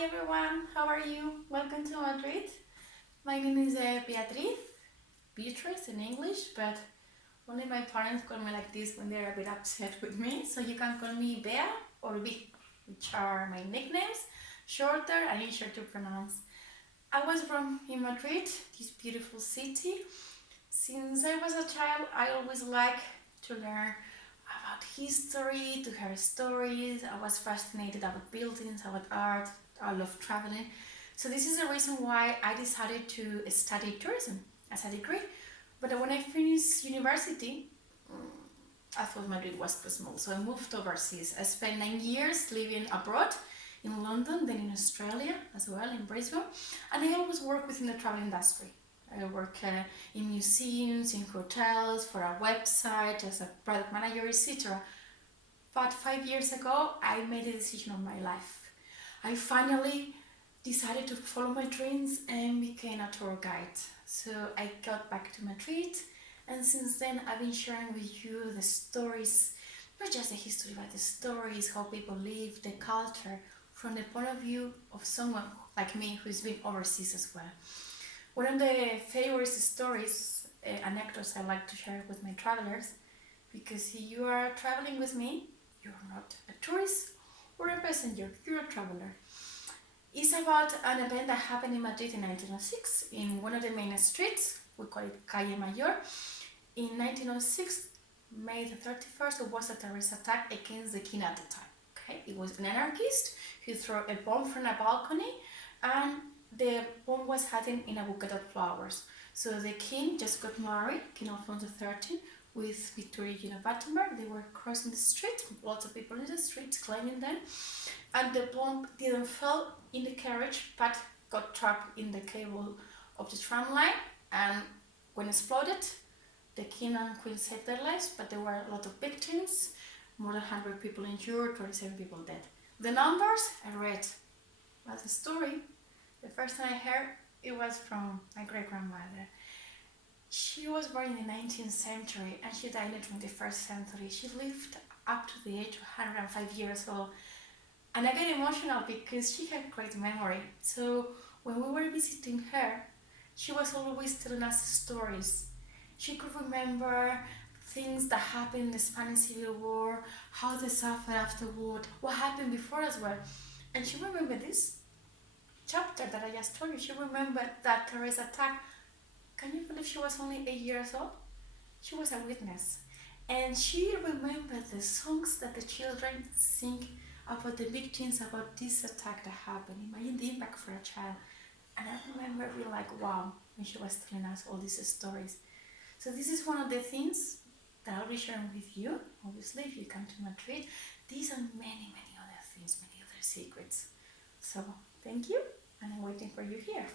Hi everyone, how are you? Welcome to Madrid. My name is Beatriz in English, but only my parents call me like this when they're a bit upset with me. So you can call me Bea or B, which are my nicknames, shorter and easier to pronounce. I was born in Madrid, this beautiful city. Since I was a child, I always liked to learn about history, to hear stories. I was fascinated about buildings, about art. I love traveling. So this is the reason why I decided to study tourism as a degree. But when I finished university, I thought Madrid was too small, so I moved overseas. I spent 9 years living abroad in London, then in Australia as well, in Brisbane, and I always work within the travel industry. I work in museums, in hotels, for a website, as a product manager, etc. But 5 years ago, I made a decision of my life. I finally decided to follow my dreams and became a tour guide. So I got back to Madrid, and since then I've been sharing with you the stories, not just the history, but the stories, how people live, the culture, from the point of view of someone like me who's been overseas as well. One of the favorite stories, anecdotes I like to share with my travelers, because if you are traveling with me, you're not a tourist or a passenger, you're a traveler. It's about an event that happened in Madrid in 1906 in one of the main streets. We call it Calle Mayor. In 1906, May the 31st, it was a terrorist attack against the king at the time. Okay, it was an anarchist who threw a bomb from a balcony, and the bomb was hiding in a bouquet of flowers. So the king just got married, King Alfonso XIII, with Victoria Battenberg. They were crossing the street, lots of people in the streets claiming them, and the bomb didn't fall in the carriage but got trapped in the cable of the tram line, and when it exploded, the king and queen saved their lives, but there were a lot of victims, more than 100 people injured, 27 people dead. The numbers I read, but the story, the first time I heard, it was from my great-grandmother. She was born in the 19th century and she died in the 21st century. She lived up to the age of 105 years old. And I get emotional because she had great memory. So when we were visiting her, she was always telling us stories. She could remember things that happened in the Spanish Civil War, how they suffered afterward, what happened before as well. And she remembered this chapter that I just told you. She remembered that terrorist attack. Can you believe she was only 8 years old? She was a witness. And she remembered the songs that the children sing about the victims, about this attack that happened. Imagine the impact for a child. And I remember being like, wow, when she was telling us all these stories. So this is one of the things that I'll be sharing with you. Obviously, if you come to Madrid, these are many, many other things, many other secrets. So thank you, and I'm waiting for you here.